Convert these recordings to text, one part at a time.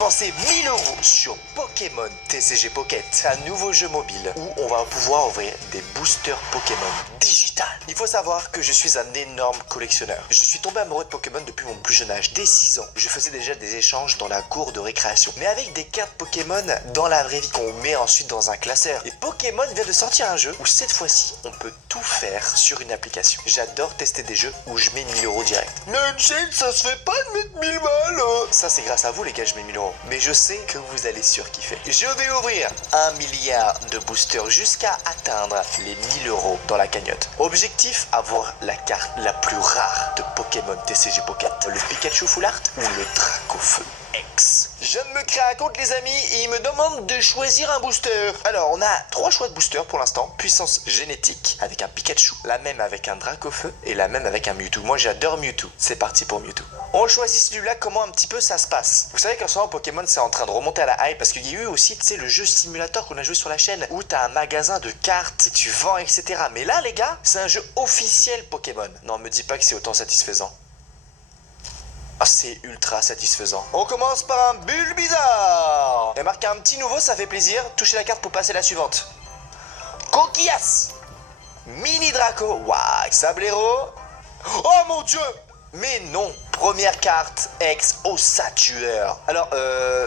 Dépensez 1000 € sur Pokémon TCG Pocket, un nouveau jeu mobile où on va pouvoir ouvrir des boosters Pokémon digital. Il faut savoir que je suis un énorme collectionneur. Je suis tombé amoureux de Pokémon depuis mon plus jeune âge. Dès 6 ans, je faisais déjà des échanges dans la cour de récréation, mais avec des cartes Pokémon dans la vraie vie qu'on met ensuite dans un classeur. Et Pokémon vient de sortir un jeu où cette fois-ci, on peut tout faire sur une application. J'adore tester des jeux où je mets 1000 € direct. Mais Unchained, ça se fait pas de mettre 1000 balles. Ça, c'est grâce à vous, les gars, je mets 1000 €. Mais je sais que vous allez surkiffer. Je vais ouvrir 1 milliard de boosters jusqu'à atteindre les 1000 € dans la cagnotte. Objectif, avoir la carte la plus rare de Pokémon TCG Pocket. Le Pikachu Full Art ou le Dracofeu X. Je me crée un compte, les amis, et il me demande de choisir un booster. Alors, on a 3 choix de booster pour l'instant. Puissance génétique avec un Pikachu, la même avec un Dracofeu et la même avec un Mewtwo. Moi, j'adore Mewtwo. C'est parti pour Mewtwo. On choisit celui-là, comment un petit peu ça se passe. Vous savez qu'en ce moment, Pokémon, c'est en train de remonter à la hype parce qu'il y a eu aussi, tu sais, le jeu simulator qu'on a joué sur la chaîne où t'as un magasin de cartes et tu vends, etc. Mais là, les gars, c'est un jeu officiel Pokémon. Non, me dis pas que c'est autant satisfaisant. Ah, c'est ultra satisfaisant. On commence par un Bulbizarre. Il y a marqué un petit nouveau, ça fait plaisir. Touchez la carte pour passer à la suivante. Coquillas. Mini Draco. Waouh, Sablero. Oh mon dieu. Mais non. Première carte, ex-Ossatueur. Alors,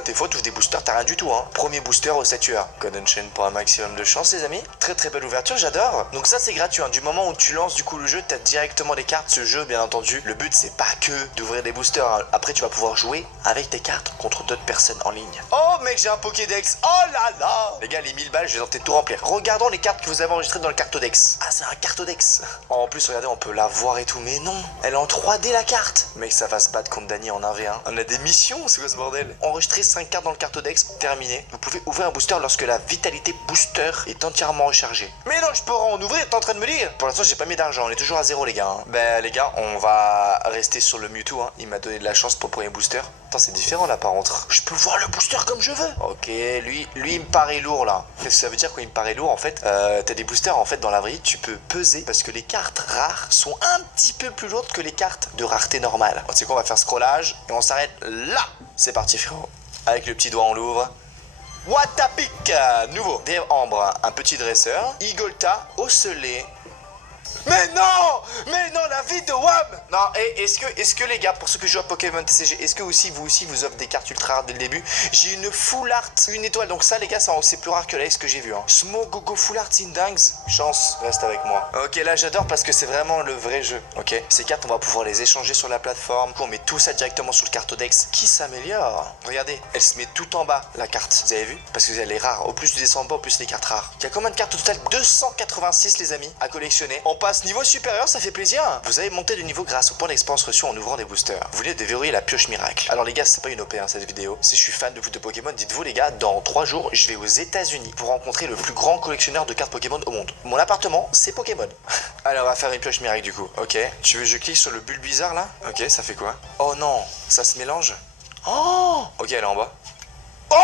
des fois, tu ouvres des boosters, t'as rien du tout, hein. Premier booster, Ossatueur. Code Unchained pour un maximum de chance, les amis. Très très belle ouverture, j'adore. Donc ça, c'est gratuit, hein. Du moment où tu lances du coup le jeu, t'as directement les cartes. Ce jeu, bien entendu, le but, c'est pas que d'ouvrir des boosters, hein. Après, tu vas pouvoir jouer avec tes cartes contre d'autres personnes en ligne. Oh, mec, j'ai un Pokédex. Oh là là. Les gars, les 1000 balles, je vais tenter de tout remplir. Regardons les cartes que vous avez enregistrées dans le cartodex. Ah, c'est un cartodex. Oh, en plus, regardez, on peut la voir et tout. Mais non, elle est en 3D, la carte. Mec, ça va se battre contre Dany en 1v1. On a des missions, c'est quoi ce bordel? Enregistrer 5 cartes dans le cartodex, terminé. Vous pouvez ouvrir un booster lorsque la vitalité booster est entièrement rechargée. Mais non, je peux en ouvrir, t'es en train de me dire? Pour l'instant, j'ai pas mis d'argent, on est toujours à 0, les gars, hein. Ben, les gars, on va rester sur le Mewtwo, hein. Il m'a donné de la chance pour le premier booster. Attends, c'est différent là par contre. Je peux voir le booster comme je veux. Ok, lui il me paraît lourd là. Qu'est-ce que ça veut dire quand il me paraît lourd? En fait, t'as des boosters en fait dans la vraie vie, tu peux peser parce que les cartes rares sont un petit peu plus lourdes que les cartes de rareté normale. Tu sais quoi, on va faire scrollage et on s'arrête là. C'est parti frérot. Avec le petit doigt on l'ouvre. Watapic, nouveau. Dave Ambre, un petit dresseur. Igolta, Osselé. Mais non, la vie de Wam. Non, et est-ce que les gars, pour ceux que jouent à Pokémon TCG, est-ce que vous offrez des cartes ultra rares dès le début? J'ai une Full Art, une étoile, donc ça les gars, c'est plus rare que là, ce que j'ai vu, hein. Smogogo Full Art Indings, chance, reste avec moi. Ok, là j'adore parce que c'est vraiment le vrai jeu, ok. Ces cartes, on va pouvoir les échanger sur la plateforme, on met tout ça directement sur le cartodex, qui s'améliore. Regardez, elle se met tout en bas, la carte, vous avez vu? Parce que elle est rare, au plus tu descends en bas, au plus les cartes rares. Il y a combien de cartes au total? 286 les amis, à collectionner. On passe niveau supérieur, ça fait plaisir. Vous avez monté de niveau grâce au point d'expérience reçu en ouvrant des boosters. Vous venez de déverrouiller la pioche miracle. Alors les gars, c'est pas une OP hein, cette vidéo. Si je suis fan de Pokémon, dites-vous les gars, dans 3 jours, je vais aux États-Unis pour rencontrer le plus grand collectionneur de cartes Pokémon au monde. Mon appartement, c'est Pokémon. Allez, on va faire une pioche miracle du coup. Ok. Tu veux que je clique sur le Bulbizarre là? Ok, ça fait quoi? Oh non, ça se mélange. Oh. Ok, elle est en bas. Oh.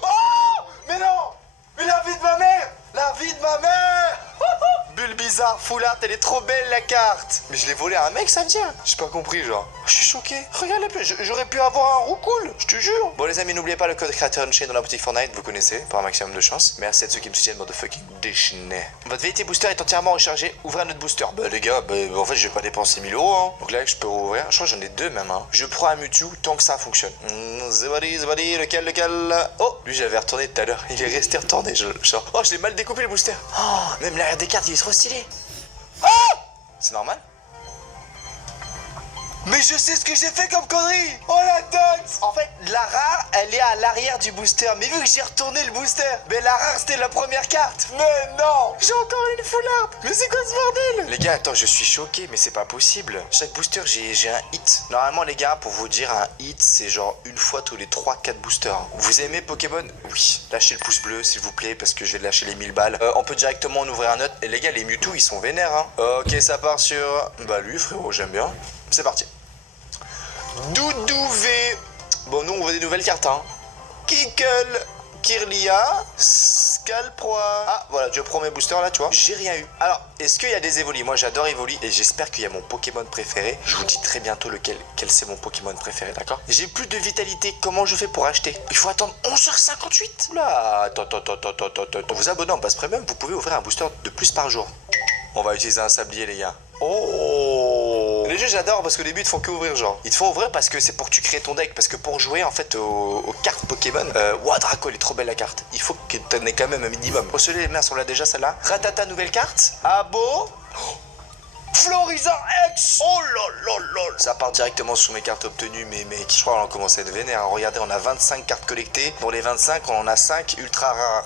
Oh. Mais non. Mais la vie de ma mère. La vie de ma mère. Bulbizarre Full Art, elle est trop belle la carte. Mais je l'ai volé à un mec, ça veut dire? J'ai pas compris, genre. Je suis choqué. Regarde la pioche, j'aurais pu avoir un roucoule, je te jure. Bon les amis, n'oubliez pas le code créateur Unchained dans la boutique Fortnite, vous connaissez, pour un maximum de chance. Merci à ceux qui me soutiennent, motherfucking déchaîné. Votre VT booster est entièrement rechargé, ouvrez un autre booster. Bah les gars, en fait je vais pas dépenser 1000 € hein. Donc là je peux rouvrir, je crois que j'en ai 2 même hein. Je prends un Mewtwo tant que ça fonctionne. Zebadi, lequel? Oh, lui j'avais retourné tout à l'heure, il est resté retourné, genre. Oh, je l'ai mal découpé le booster. Oh, même l'arrière des cartes il est trop stylé. Oh, c'est normal. Mais je sais ce que j'ai fait comme connerie. Oh la dance. En fait, la rare, elle est à l'arrière du booster. Mais vu que j'ai retourné le booster, mais la rare, c'était la première carte. Mais non. J'ai encore une Full Art. Mais c'est quoi ce bordel? Les gars, attends, je suis choqué, mais c'est pas possible. Chaque booster, j'ai un hit. Normalement, les gars, pour vous dire, un hit, c'est genre une fois tous les 3-4 boosters. Vous aimez Pokémon? Oui. Lâchez le pouce bleu, s'il vous plaît, parce que je vais lâcher les 1000 balles. On peut directement en ouvrir un autre. Et les gars, les Mewtwo, ils sont vénères, hein. Ok, ça part sur... Bah lui, frérot, j'aime bien. C'est parti. Doudouvé. Bon, nous, on voit des nouvelles cartes, hein. Kickle, Kirlia, Scalproie. Ah, voilà, je prends mes boosters là, tu vois. J'ai rien eu. Alors, est-ce qu'il y a des Evoli? Moi, j'adore Evoli et j'espère qu'il y a mon Pokémon préféré. Je vous dis très bientôt quel c'est mon Pokémon préféré, d'accord? J'ai plus de vitalité. Comment je fais pour acheter? Il faut attendre 11h58. Oula, attends. En vous abonnant en passe premium, vous pouvez ouvrir un booster de plus par jour. On va utiliser un sablier, les gars. Oh! Les jeux, j'adore parce qu'au début, ils te font que ouvrir, genre. Ils te font ouvrir parce que c'est pour que tu crées ton deck. Parce que pour jouer, en fait, aux cartes Pokémon, ouah, Draco, elle est trop belle, la carte. Il faut que t'en aies quand même un minimum. Osselé, les minces, on l'a déjà, celle-là. Ratata, nouvelle carte. Abo. Floriza X. Oh lol. Ça part directement sous mes cartes obtenues, mais mec, je crois qu'on commence à être vénère. Regardez, on a 25 cartes collectées. Dans les 25, on en a 5 ultra rares.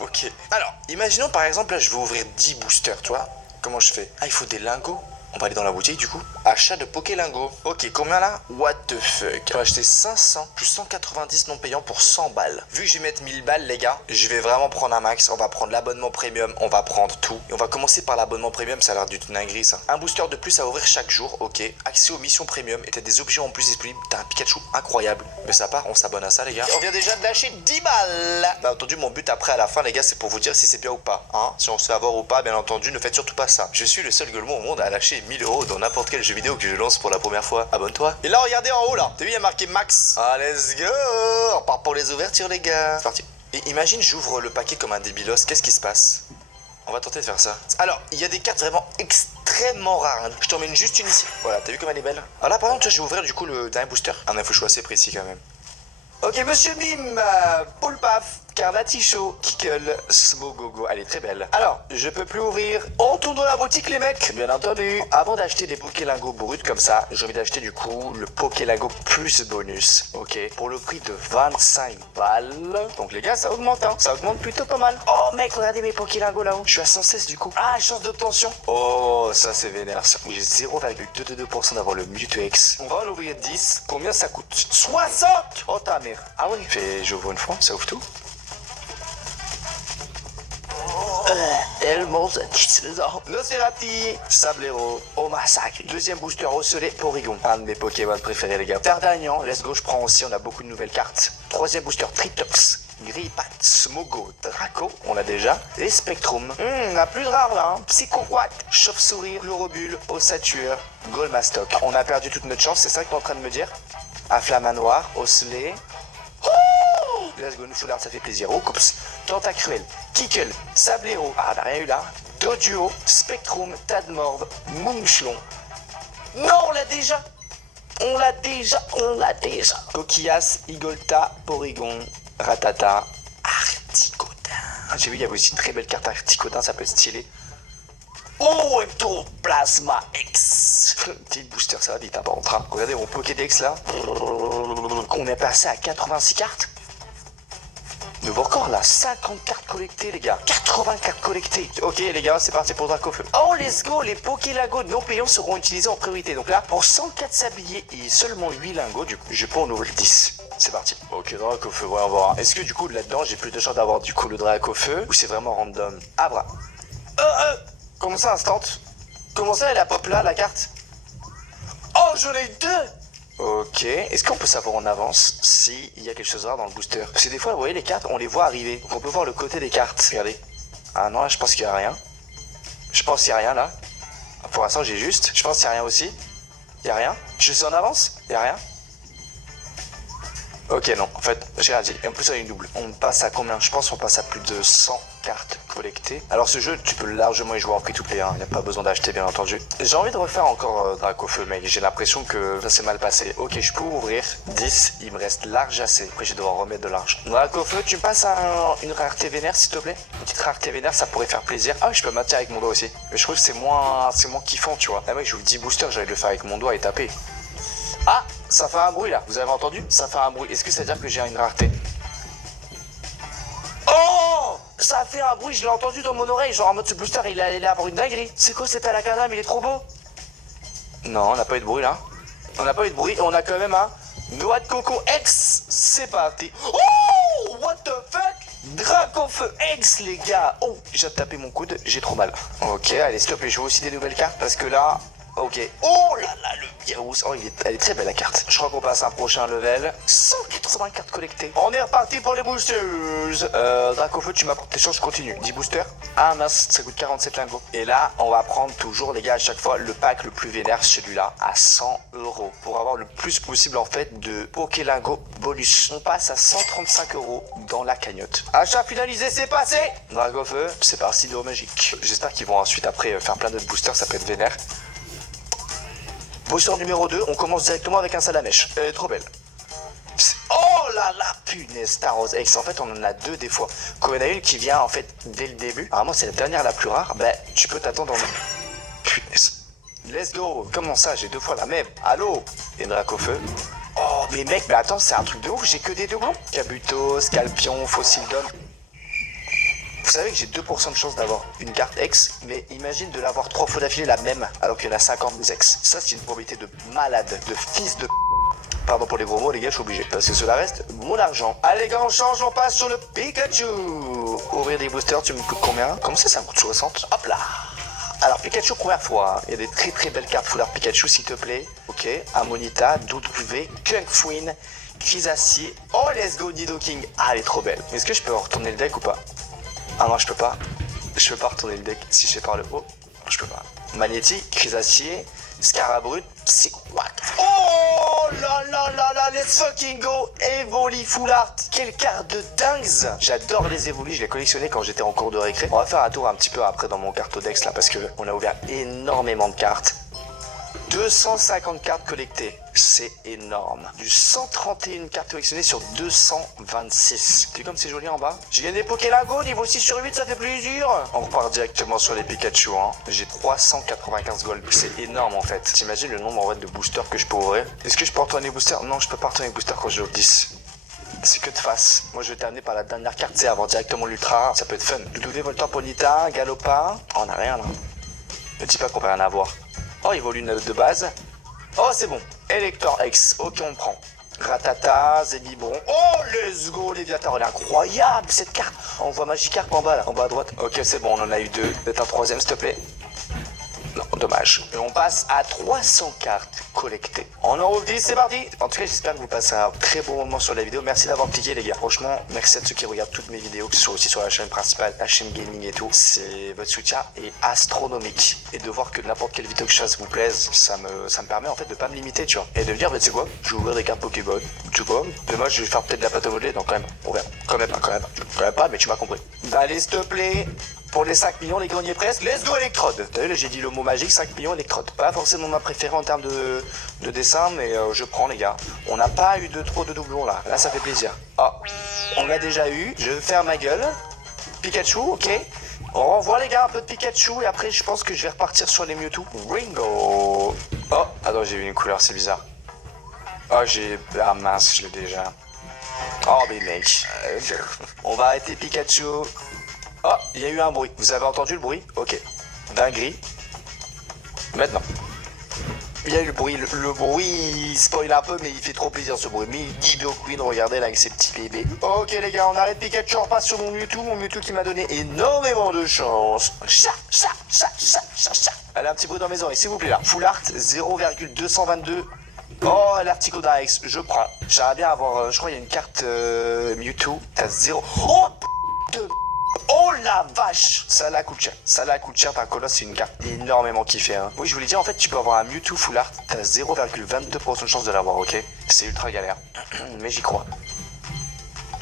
Ok. Alors, imaginons par exemple, là, je vais ouvrir 10 boosters, tu vois. Comment je fais? Ah, il faut des lingots. On va aller dans la boutique du coup. Achat de Pokélingo. Ok, combien là? What the fuck? On va acheter 500 plus 190 non payants pour 100 balles. Vu que je vais mettre 1000 balles, les gars, je vais vraiment prendre un max. On va prendre l'abonnement premium, on va prendre tout. Et on va commencer par l'abonnement premium, ça a l'air d'une dinguerie ça. Un booster de plus à ouvrir chaque jour, ok. Accès aux missions premium et t'as des objets en plus disponibles. T'as un Pikachu incroyable. Mais ça part, on s'abonne à ça, les gars. On vient déjà de lâcher 10 balles. Bien entendu, mon but après à la fin, les gars, c'est pour vous dire si c'est bien ou pas. Hein, si on se fait avoir ou pas, bien entendu, ne faites surtout pas ça. Je suis le seul gueulement au monde à lâcher 1000 € dans n'importe quel jeu vidéo que je lance pour la première fois. Abonne-toi. Et là, regardez en haut là. T'as vu, il y a marqué Max. Ah, let's go. On part pour les ouvertures, les gars. C'est parti. Et imagine, j'ouvre le paquet comme un débilos. Qu'est-ce qui se passe? On va tenter de faire ça. Alors, il y a des cartes vraiment extrêmement rares. Je t'en mène juste une ici. Voilà, t'as vu comme elle est belle? Alors là, par exemple, je vais ouvrir du coup le dernier booster. Ah non, il faut que je sois assez précis quand même. Ok, monsieur Bim, Poulpaf, Carnaticho, Kickle, Smogogo, elle est très belle. Alors, je peux plus ouvrir. On tourne dans la boutique, les mecs, bien entendu. Avant d'acheter des Pokélingo bruts comme ça, j'ai envie d'acheter du coup le Pokélingo plus bonus, ok, pour le prix de 25 balles. Donc les gars, ça augmente, hein, ça augmente plutôt pas mal. Oh mec, regardez mes Pokélingo là-haut. Je suis à 116 du coup. Ah, chance d'obtention. Oh, ça c'est vénère ça. J'ai 0,222% d'avoir le Mewtwo X. On va en ouvrir 10. Combien ça coûte? 60. Oh ta mère. Ah oui, j'ouvre une fois, ça ouvre tout. Elmos, Nosferati, Sablero, au massacre. Deuxième booster au soleil, Porygon. Un de mes Pokémon préférés, les gars. Tardagnan, let's go, je prends aussi, on a beaucoup de nouvelles cartes. Troisième booster, Tritox. Grippat, Smogo, Draco, on l'a déjà. Et Spectrum. On a plus de rares là. Hein. Psychoquack, Chauve-souris, Chlorobule, Ossature, Golmastoc. On a perdu toute notre chance, c'est ça que t'es en train de me dire? Afflamanoir, Osselet. Let's go, Noufoulard, ça fait plaisir. Ocops, Tentacruel, Kickle, Sablero, ah, on a rien eu là. Doduo, Spectrum, Tadmorve, Munchlon. Non, on l'a déjà. On l'a déjà. Coquillas, Igolta, Porygon, Ratata, Articotin. Ah, j'ai vu, il y avait aussi une très belle carte Articotin, ça peut être stylé. Oh, Ectoplasma X. Petit booster, ça va vite, hein, par contre. Hein. Regardez mon Pokédex là. On est passé à 86 cartes. Nouveau record là, 50 cartes collectées les gars, 80 cartes collectées. Ok les gars, c'est parti pour Dracofeu. Oh let's go, les Pokélingo non payants seront utilisés en priorité. Donc là, pour 104 sabliers et seulement 8 lingots, du coup, je peux en ouvrir 10. C'est parti. Ok, Dracofeu, ouais, on va voir. Est-ce que du coup là-dedans, j'ai plus de chance d'avoir du coup le Dracofeu ou c'est vraiment random? Abra. Comment ça, instant? Comment ça, elle a pop là, la carte? Oh, j'en ai deux. Ok, est-ce qu'on peut savoir en avance s'il y a quelque chose de rare dans le booster? Parce que des fois, vous voyez les cartes, on les voit arriver. Donc on peut voir le côté des cartes. Regardez. Ah non, là, je pense qu'il n'y a rien. Je pense qu'il n'y a rien là. Pour l'instant, j'ai juste. Je pense qu'il n'y a rien aussi. Il n'y a rien. Je suis en avance. Il n'y a rien. Ok, non, en fait, j'ai rien dit. Et en plus, il y a une double. On passe à combien? Je pense qu'on passe à plus de 100 cartes collectées. Alors, ce jeu, tu peux largement y jouer en free-to-play. Hein. Il n'y a pas besoin d'acheter, bien entendu. J'ai envie de refaire encore Dracofeu, mec. J'ai l'impression que ça s'est mal passé. Ok, je peux ouvrir 10. Il me reste large assez. Après, je vais devoir remettre de l'argent. Dracofeu, tu me passes une rareté vénère, s'il te plaît? Une petite rareté vénère, ça pourrait faire plaisir. Ah, je peux maintenir avec mon doigt aussi. Mais je trouve que c'est moins kiffant, tu vois. Ah, mec, je vous 10 boosters, j'allais le faire avec mon doigt et taper. Ah, ça fait un bruit là, vous avez entendu? Ça fait un bruit, est-ce que ça veut dire que j'ai une rareté? Oh, ça fait un bruit, je l'ai entendu dans mon oreille, genre en mode ce booster il allait avoir une dinguerie. C'est quoi cet Alakazam, il est trop beau? Non, on n'a pas eu de bruit là. On n'a pas eu de bruit, on a quand même un Noix de Coco X, c'est parti. Oh, what the fuck? Dracofeu X les gars. Oh, j'ai tapé mon coude, j'ai trop mal. Ok, allez stop, je veux aussi des nouvelles cartes parce que là... Ok. Oh là là, le virus. Oh, elle est très belle la carte. Je crois qu'on passe à un prochain level. 180 120 cartes collectées. On est reparti pour les boosters. Dracofeu, tu m'apportes l'échange continu. 10 boosters. Ah mince, ça coûte 47 lingots. Et là, on va prendre toujours, les gars, à chaque fois, le pack le plus vénère, celui-là, à 100 € pour avoir le plus possible, en fait, de Pokélingo bonus. On passe à 135 € dans la cagnotte. Achat finalisé, c'est passé. Dracofeu, c'est parti de magique. J'espère qu'ils vont ensuite, après, faire plein d'autres boosters, ça peut être vénère. Booster numéro 2, on commence directement avec un Salamèche. Elle est trop belle. Oh là là, punaise, Star Rose X. En fait, on en a deux des fois. Quand il y en a une qui vient en fait dès le début, vraiment c'est la dernière la plus rare, bah tu peux t'attendre en... Punaise. Let's go. Comment ça, j'ai deux fois la même? Allô? Et Dracofeu. Oh mais mec, mais attends, c'est un truc de ouf, j'ai que des doublons. Kabuto, Scalpion, Fossildon. Vous savez que j'ai 2% de chance d'avoir une carte X, mais imagine de l'avoir 3 fois d'affilée la même, alors qu'il y en a 50 des X. Ça, c'est une probabilité de malade, de fils de... Pardon pour les gros mots, les gars, je suis obligé. Parce que cela reste mon argent. Allez, les gars, on change, on passe sur le Pikachu. Ouvrir des boosters, tu me coûtes combien? Comme ça me coûte 60. Hop là. Alors, Pikachu, première fois. Il y a des très très belles cartes foulard Pikachu, s'il te plaît. Ok. Amonita, Doudouvé, Kunkfuin, Krisacier. Oh, let's go, Nidoking. Ah, elle est trop belle. Est-ce que je peux retourner le deck ou pas? Ah non, je peux pas. Je peux pas retourner le deck si je fais par le haut. Non, je peux pas. Magnétique, Krisacier, Scarabrut, Psychoac. Oh là là là là, let's fucking go. Evoli Full Art. Quelle carte de dingues. J'adore les Evoli, je les collectionnais quand j'étais en cours de récré. On va faire un tour un petit peu après dans mon cartodex là parce que on a ouvert énormément de cartes. 250 cartes collectées, c'est énorme. Du 131 cartes collectionnées sur 226. C'est comme c'est joli en bas. J'ai gagné des Pokélingo, niveau 6 sur 8, ça fait plaisir. On repart directement sur les Pikachu, hein. J'ai 395 gold, c'est énorme en fait. T'imagines le nombre en fait de boosters que je peux ouvrir? Est-ce que je peux retourner booster? Non, je peux pas retourner booster quand je joue au 10. C'est que de face. Moi je vais terminer par la dernière carte, c'est avoir directement l'ultra. Ça peut être fun. Doudouvé, Voltorb, Ponyta, Galopa. Oh, on a rien là. Ne dis pas qu'on peut rien avoir. Oh, il vole une de base. Oh, c'est bon. Elector X. Ok, on prend. Ratata, Zélibron. Oh, let's go, Léviatar. Elle est incroyable, cette carte. On voit Magikarp en bas, là. En bas à droite. Ok, c'est bon, on en a eu deux. Peut-être un troisième, s'il te plaît. Non, dommage. Et on passe à 300 cartes collectées. On en rouvre 10, c'est parti. En tout cas, j'espère que vous passez un très bon moment sur la vidéo. Merci d'avoir cliqué, les gars. Franchement, merci à ceux qui regardent toutes mes vidéos, que ce soit aussi sur la chaîne principale, la chaîne gaming et tout. C'est votre soutien est astronomique. Et de voir que n'importe quelle vidéo que je fasse vous plaise, ça me permet en fait de pas me limiter, tu vois. Et de me dire, mais tu sais quoi, je vais ouvrir des cartes Pokéball. Tu vois, demain je vais faire peut-être de la pâte à modeler, donc quand même, on verra. Quand même. Quand même pas, mais tu m'as compris. Allez, s'il te plaît. Pour les 5 millions, les greniers presque. Let's go Electrode. T'as vu, là j'ai dit le mot magique, 5 millions Electrode. Pas forcément ma préférée en termes de dessin, mais je prends les gars. On n'a pas eu de trop de doublons là. Là ça fait plaisir. Ah, on l'a déjà eu. Je vais faire ma gueule. Pikachu, ok. On renvoie les gars un peu de Pikachu et après je pense que je vais repartir sur les Mewtwo. Ringo. Oh, attends, j'ai vu une couleur, c'est bizarre. Oh, ah mince, je l'ai déjà. Oh mais mec. On va arrêter Pikachu. Oh, il y a eu un bruit. Vous avez entendu le bruit? Ok. Dinguerie. Maintenant. Il y a eu le bruit. Le bruit, il spoil un peu, mais il fait trop plaisir ce bruit. Nidoking, regardez là avec ses petits bébés. Ok les gars, on arrête Pikachu, on repasse sur mon Mewtwo qui m'a donné énormément de chance. Chat. Allez, un petit bruit dans mes oreilles, s'il vous plaît là. Full Art, 0,222. Oh, l'Articodax, je prends. J'aimerais bien avoir, je crois qu'il y a une carte Mewtwo. T'as 0. Oh, de... Oh la vache. Ça la coûte cher, un colosse, c'est une carte énormément kiffée, hein. Oui, je vous l'ai dit, en fait, tu peux avoir un Mewtwo Full Art, t'as 0,22% de chance de l'avoir, ok. C'est ultra galère, mais j'y crois.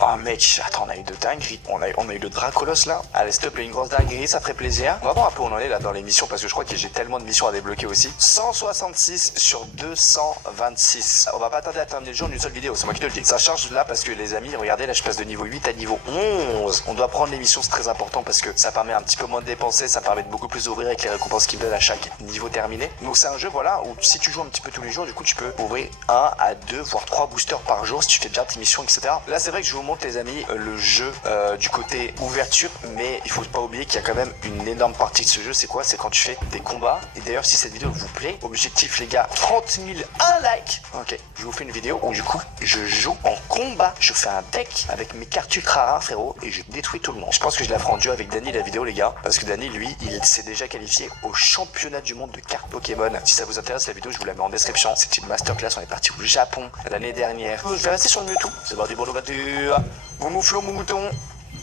Oh mec, attends, on a eu de dingueries. On a eu le Dracolos là. Allez, s'il te plaît, une grosse dinguerie, ça ferait plaisir. On va voir un peu où on en est là dans les missions parce que je crois que j'ai tellement de missions à débloquer aussi. 166 sur 226. On va pas tarder à terminer le jour en une seule vidéo, c'est moi qui te le dis. Ça charge là parce que les amis, regardez, là je passe de niveau 8 à niveau 11. On doit prendre les missions, c'est très important parce que ça permet un petit peu moins de dépenser, ça permet de beaucoup plus ouvrir avec les récompenses qu'ils donnent à chaque niveau terminé. Donc c'est un jeu, voilà, où si tu joues un petit peu tous les jours, du coup tu peux ouvrir 1 à 2 voire 3 boosters par jour si tu fais bien tes missions, etc. Là c'est vrai que je vous montre contre les amis le jeu du côté ouverture, mais il faut pas oublier qu'il y a quand même une énorme partie de ce jeu. C'est quoi? C'est quand tu fais des combats. Et d'ailleurs, si cette vidéo vous plaît, objectif les gars, 30 000, un like. Ok, je vous fais une vidéo où du coup je joue en combat, je fais un deck avec mes cartes ultra rares frérot et je détruis tout le monde. Je pense que je la ferai en duo avec Dany la vidéo les gars, parce que Dany lui il s'est déjà qualifié au championnat du monde de cartes Pokémon. Si ça vous intéresse la vidéo je vous la mets en description. C'est une masterclass, on est parti au Japon l'année dernière. Je vais rester sur le Mewtwo, c'est parti pour l'ouverture. Mon mouflon, mon mouton,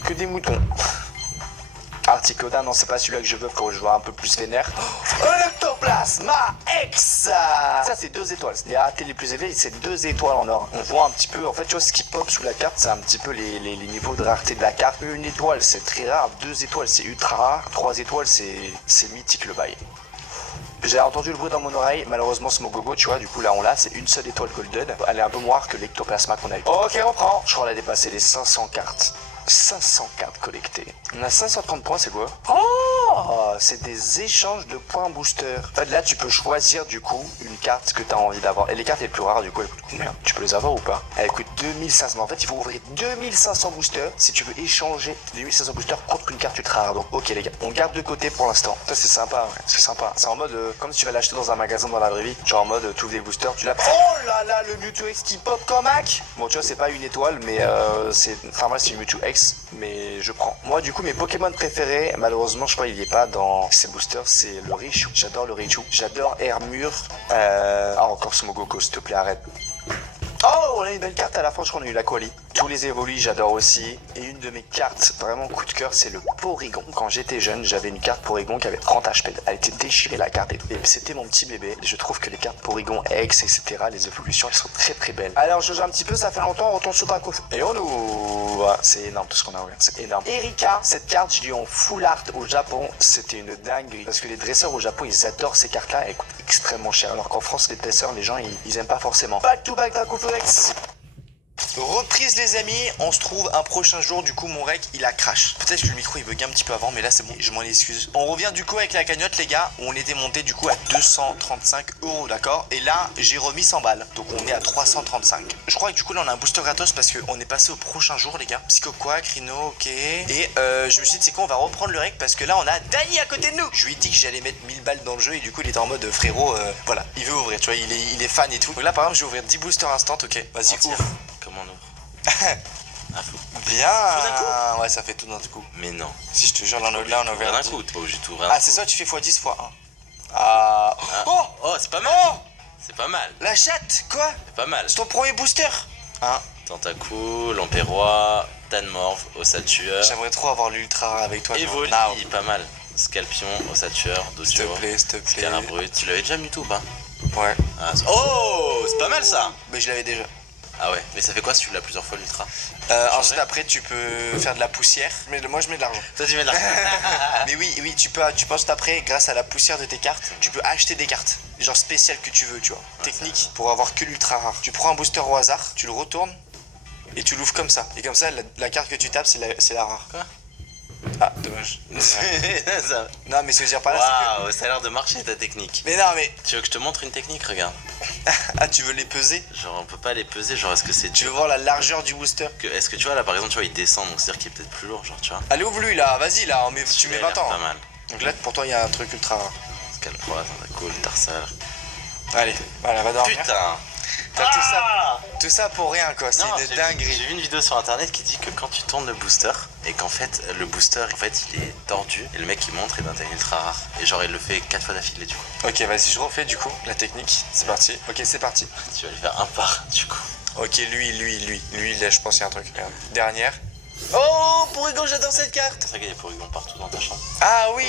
que des moutons. Articodin, non c'est pas celui-là que je veux, faut que je vois un peu plus vénère. Un ectoplasma X. Ça c'est 2 étoiles, les raretés les plus élevées c'est 2 étoiles en or. On voit un petit peu, en fait tu vois ce qui pop sous la carte, c'est un petit peu les niveaux de rareté de la carte. Une étoile c'est très rare, 2 étoiles c'est ultra rare, 3 étoiles c'est mythique le bail. J'ai entendu le bruit dans mon oreille, malheureusement ce Mogogo tu vois, du coup là on l'a, c'est une seule étoile golden. Elle est un peu moins rare que l'ectoplasma qu'on a eu. Ok on prend, je crois qu'on a dépassé les 500 cartes. 500 cartes collectées. On a 530 points, c'est quoi? Oh, c'est des échanges de points booster. En fait, là, tu peux choisir du coup une carte que tu as envie d'avoir. Et les cartes les plus rares, du coup, elles coûtent combien? Tu peux les avoir ou pas? Elles coûtent 2500. En fait, il faut ouvrir 2500 boosters si tu veux échanger 2500 boosters contre une carte ultra rare. Donc, ok, les gars, on garde de côté pour l'instant. Ça, c'est sympa, ouais. C'est sympa. C'est en mode comme si tu vas l'acheter dans un magasin dans la vraie vie. Genre en mode, tu ouvres des boosters, tu l'as. Oh là là, le Mewtwo X qui pop comme hack. Bon, tu vois, c'est pas une étoile, mais c'est. Enfin, moi, c'est une Mewtwo X. Mais je prends. Moi du coup mes Pokémon préférés, malheureusement je crois il y est pas dans ces boosters, c'est le Raichu. J'adore le Raichu. J'adore Hermure. Ah encore ce Mogoko, s'il te plaît arrête. Oh on a une belle carte à la fin, je crois qu'on a eu la Quali. Tous les évolués j'adore aussi. Et une de mes cartes vraiment coup de cœur c'est le Porygon. Quand j'étais jeune j'avais une carte Porygon qui avait 30 HP. Elle était déchirée la carte et tout. Et c'était mon petit bébé. Et je trouve que les cartes Porygon X etc. les évolutions elles sont très très belles. Alors je joue un petit peu, ça fait longtemps, on retourne sur un coffre. Et on ouvre. C'est énorme tout ce qu'on a ouvert, c'est énorme. Erika, cette carte je l'ai eu en full art au Japon. C'était une dinguerie. Parce que les dresseurs au Japon ils adorent ces cartes là. Elles coûtent extrêmement cher. Alors qu'en France les dresseurs les gens ils aiment pas forcément. Back to back d'un Coffrex. Reprise les amis, on se trouve un prochain jour, du coup mon rec il a crash. Peut-être que le micro il bug un petit peu avant mais là c'est bon, je m'en excuse. On revient du coup avec la cagnotte les gars, où on était monté du coup à 235 €, d'accord. Et là j'ai remis 100 balles, donc on est à 335. Je crois que du coup là on a un booster gratos parce qu'on est passé au prochain jour les gars. Psycho Quack, Rhino, ok. Et je me suis dit c'est quoi, on va reprendre le rec parce que là on a Dany à côté de nous. Je lui ai dit que j'allais mettre 1000 balles dans le jeu et du coup il était en mode frérot, voilà, il veut ouvrir, tu vois, il est fan et tout. Donc là par exemple je vais ouvrir 10 boosters instant, ok. Vas-y ouvre. Comment on ouvre? Ah, faut... Bien. Tout d'un coup? Ouais ça fait tout d'un coup. Mais non. Si je te jure là on a ouvert d'un coup, t'es pas obligé de t'ouvrir. Ah c'est ça, tu fais x10 x1. Ah. Oh oh c'est pas mal. Oh c'est pas mal. La chatte. Quoi? C'est pas mal. C'est ton premier booster. Hein? Tentacool, Lampérois, Tanmorph, Ossature. J'aimerais trop avoir l'ultra rare avec toi. Evoli, pas mal. Scorpion, Ossature, Dossio. S'il te plaît. Scarabrut. Tu l'avais déjà Mewtwo ou pas? Ouais. Ah, oh c'est pas mal ça. Mais je l'avais déjà. Ah ouais, mais ça fait quoi si tu l'as plusieurs fois l'ultra? Ensuite après tu peux faire de la poussière. Mais moi je mets de l'argent. Toi tu mets de l'argent. Mais oui, tu peux ensuite après, grâce à la poussière de tes cartes, tu peux acheter des cartes. Genre spéciales que tu veux, tu vois. Technique pour avoir que l'ultra rare. Tu prends un booster au hasard, tu le retournes et tu l'ouvres comme ça. Et comme ça, la carte que tu tapes, c'est la rare. Quoi? Ah, dommage. ça... Non, mais ce que je veux dire par là, waouh, ça a l'air de marcher ta technique. Mais non, mais... Tu veux que je te montre une technique? Regarde. Ah, tu veux les peser? Genre on peut pas les peser, genre est-ce que c'est... Tu veux voir la largeur du booster? Est-ce que tu vois là par exemple, tu vois il descend, donc c'est-à-dire qu'il est peut-être plus lourd, genre tu vois. Allez, ouvre-lui là, vas-y là, tu mets 20 ans. Pas mal. Donc là, pour toi, il y a un truc ultra rare. Scalproie, cool, Tarsal. Allez, voilà, va dormir. Putain. T'as tout ça pour rien quoi, c'est une dinguerie. J'ai vu une vidéo sur internet qui dit que quand tu tournes le booster et qu'en fait le booster en fait il est tordu et le mec il montre et ben t'as une ultra rare et genre il le fait 4 fois d'affilée du coup. Ok vas-y je refais du coup la technique, c'est parti. Ok c'est parti. Tu vas le faire un par du coup. Ok lui là je pense qu'il y a un truc. Regarde. Dernière. Oh Porygon j'adore cette carte. C'est vrai qu'il y a Porygon partout dans ta chambre. Ah oui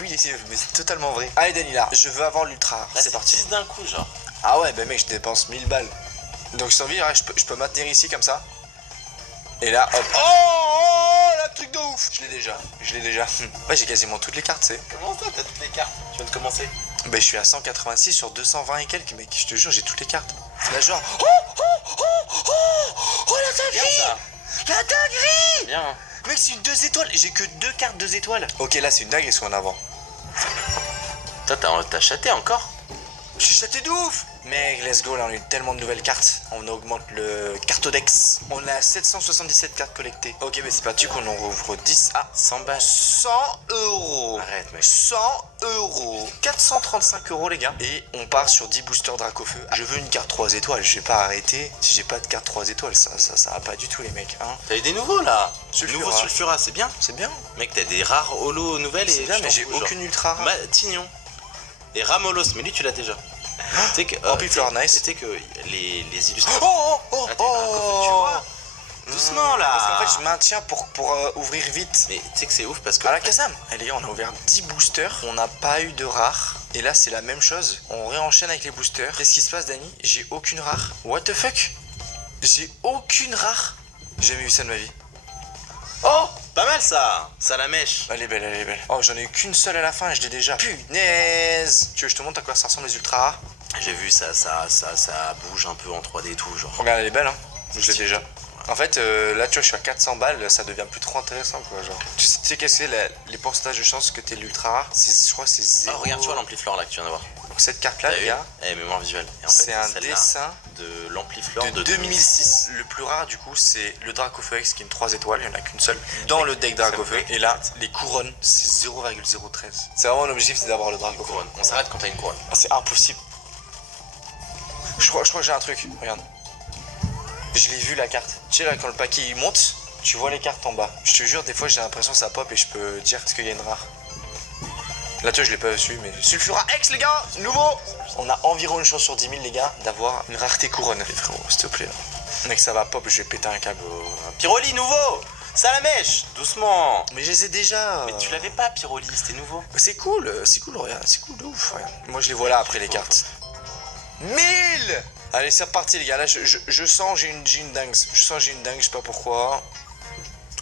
oui mais c'est totalement vrai. Allez Dany là, je veux avoir l'ultra rare, c'est parti. 10 d'un coup genre. Ah ouais bah mec je dépense 1000 balles. Donc sans vie, je peux maintenir ici comme ça. Et là, hop. Oh, la truc de ouf. Je l'ai déjà. Ouais, j'ai quasiment toutes les cartes, tu sais. Comment ça, t'as toutes les cartes? Tu viens de commencer? Bah, je suis à 186 sur 220 et quelques, mec. Je te jure, j'ai toutes les cartes. Là, genre. Oh, la dinguerie. La dinguerie. Bien. Mec, c'est une 2 étoiles. J'ai que 2 cartes 2 étoiles. Ok, là, c'est une dinguerie ce qu'on a avant. Toi, t'as chaté encore? J'ai chaté de ouf. Mec, let's go, là on a eu tellement de nouvelles cartes. On augmente le cartodex. On a 777 cartes collectées. Ok, mais c'est pas tu qu'on en rouvre 10. Ah, 100 balles. 100 euros. Arrête, mec. 100 euros. 435 euros, les gars. Et on part sur 10 boosters Dracofeu. Je veux une carte 3 étoiles. Je vais pas arrêter si j'ai pas de carte 3 étoiles. Ça va pas du tout, les mecs. Hein. T'as eu des nouveaux là. Sulfura. Nouveau Sulfura, c'est bien. C'est bien. Mec, t'as des rares holo nouvelles C'est et bien, tu mais t'en j'ai fous, genre. aucune ultra rare. Matignon. Et Ramolos, mais lui tu l'as déjà. Tu sais que. Ampiflore, nice. Tu sais que les illustrations. Oh. Ah, t'es Dracofeu, tu vois. Doucement là. Parce qu'en fait, je maintiens pour ouvrir vite. Mais tu sais que c'est ouf parce que. À la Kazam. Eh les gars, on a ouvert 10 boosters. On n'a pas eu de rare. Et là, c'est la même chose. On réenchaîne avec les boosters. Qu'est-ce qui se passe, Dani? J'ai aucune rare. What the fuck? J'ai aucune rare. J'ai jamais vu ça de ma vie. Oh, pas mal ça. Ça la mèche. Elle est belle, elle est belle. Oh, j'en ai eu qu'une seule à la fin et je l'ai déjà. Punaise. Tu veux que je te montre à quoi ça ressemble les ultra rares? J'ai vu ça bouge un peu en 3D et tout, genre. Regarde, elle est belle, hein. Je l'ai stylé. déjà. En fait, là, tu vois, je suis à 400 balles, ça devient plus trop intéressant, quoi, genre. Tu sais qu'est-ce que c'est les pourcentages de chance que t'es l'ultra rare? Je crois que c'est 0. Oh, regarde, tu vois l'ampli-flore là que tu viens d'avoir. Donc, cette carte-là, les gars, mémoire visuelle. Et en c'est fait, un celle-là, dessin de l'ampli-flore de 2006. Le plus rare, du coup, c'est le Dracofeu X, qui est une 3 étoiles, il n'y en a qu'une seule, dans le deck Dracofeu. Et là, les couronnes, c'est 0,013. C'est vraiment l'objectif, c'est d'avoir le Dracofeu. couronne. On s'arrête quand t'as une couronne. Ah, c'est impossible. Je crois que j'ai un truc, regarde. Je l'ai vu la carte. Tu sais là quand le paquet il monte, tu vois les cartes en bas. Je te jure des fois j'ai l'impression que ça pop et je peux dire est-ce qu'il y a une rare. Là tu vois je l'ai pas su mais Sulfura X les gars, nouveau. On a environ une chance sur 10 000 les gars d'avoir une rareté couronne. Les frérots s'il te plaît là. Mec ça va pop, je vais péter un câble. Pyroli nouveau. Ça la mèche. Doucement. Mais je les ai déjà. Mais tu l'avais pas Pyroli, c'était nouveau. C'est cool, regarde, c'est cool de ouf. Regarde. Moi je les vois là après les cartes. 1000. Allez c'est reparti les gars, là je sens j'ai une dingue. Je sens j'ai une dingue, je sais pas pourquoi.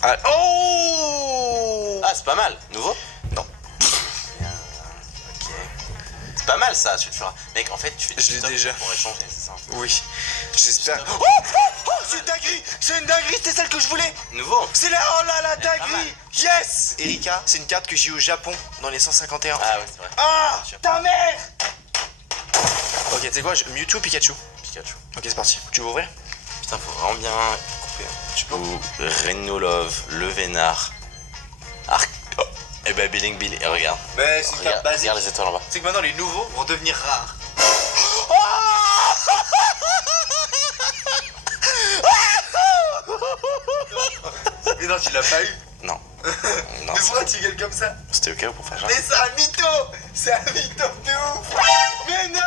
Ah, oh. Ah c'est pas mal. Nouveau. Non. Ok. C'est pas mal ça, Sulfura. Mec en fait tu fais du Je l'ai stock déjà. pour échanger, c'est ça. Oui. J'espère. Stop. Oh c'est une dinguerie. C'est une dinguerie, c'était celle que je voulais. Nouveau. C'est là, oh là la Elle est pas dinguerie. Yes. Erika, c'est une carte que j'ai eu au Japon dans les 151. Ah ouais c'est vrai. Ah ta mère. Ok tu sais quoi, Mewtwo, Pikachu. Pikachu. Ok c'est parti, tu veux ouvrir? Putain faut vraiment bien couper. Tu peux Renolove, Le Vénard, Arc. Oh. Et bah Billing Bill. Et regarde. Mais c'est une carte basique. Regarde les étoiles en bas. C'est que maintenant les nouveaux vont devenir rares. Mais non, tu l'as pas eu. Non. Non. Mais pourquoi tu gueules comme ça? C'était ok pour faire genre. Mais c'est un mytho. C'est un mytho de ouf. Mais non.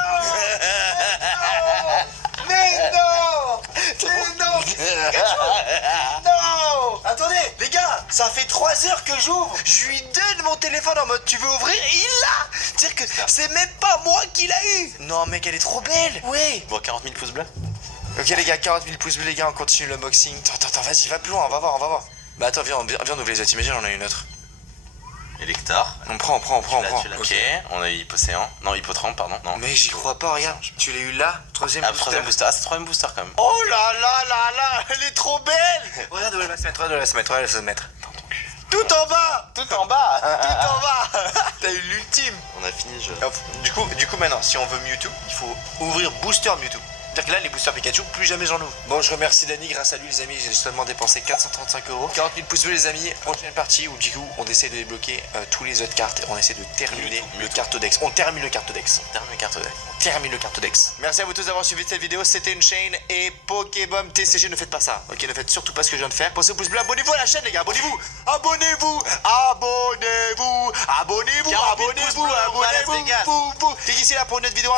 Mais non. Mais non. Non. Attendez, les gars, ça fait 3 heures que j'ouvre. Je lui donne mon téléphone en mode tu veux ouvrir et il l'a. C'est-à-dire que c'est même pas moi qui l'a eu. Non mec, elle est trop belle. Ouais. Bon 40 000 pouces bleus. Ok les gars, 40 000 pouces bleus les gars, on continue l'unboxing. Attends, vas-y, va plus loin, on va voir. Bah attends, viens ouvrir les autres, imagine on a une autre. Electar. On prend. Tu l'as. Ok, on a eu Hypocéan. Non, Hippotrampe, pardon. Non. Mais j'y crois pas, regarde. Tu l'as eu là, troisième Ah, booster. troisième booster. Ah, c'est troisième booster quand même. Oh là, elle est trop belle. Regarde où elle va se mettre, Dans ton cul. Tout en bas. Tout en bas. Tout en bas. T'as eu l'ultime. On a fini le jeu. Du coup maintenant, si on veut Mewtwo, il faut ouvrir booster Mewtwo. C'est-à-dire que là, les boosters Pikachu, plus jamais j'en ouvre. Bon, je remercie Dani, grâce à lui, les amis, j'ai seulement dépensé 435 euros. 40 000 pouces bleus, les amis. Prochaine partie où, du coup, on essaie de débloquer tous les autres cartes. On essaie de terminer le cartodex. On termine le cartodex. Termine le cartodex. Merci à vous tous d'avoir suivi cette vidéo. C'était une chaîne et Pokémon TCG. Ne faites pas ça, ok? Ne faites surtout pas ce que je viens de faire. Pensez au pouce bleu, abonnez-vous à la chaîne, les gars. Abonnez-vous. 40 000 pouces bleus, on va, les gars. Cliquez ici là pour une autre vidéo.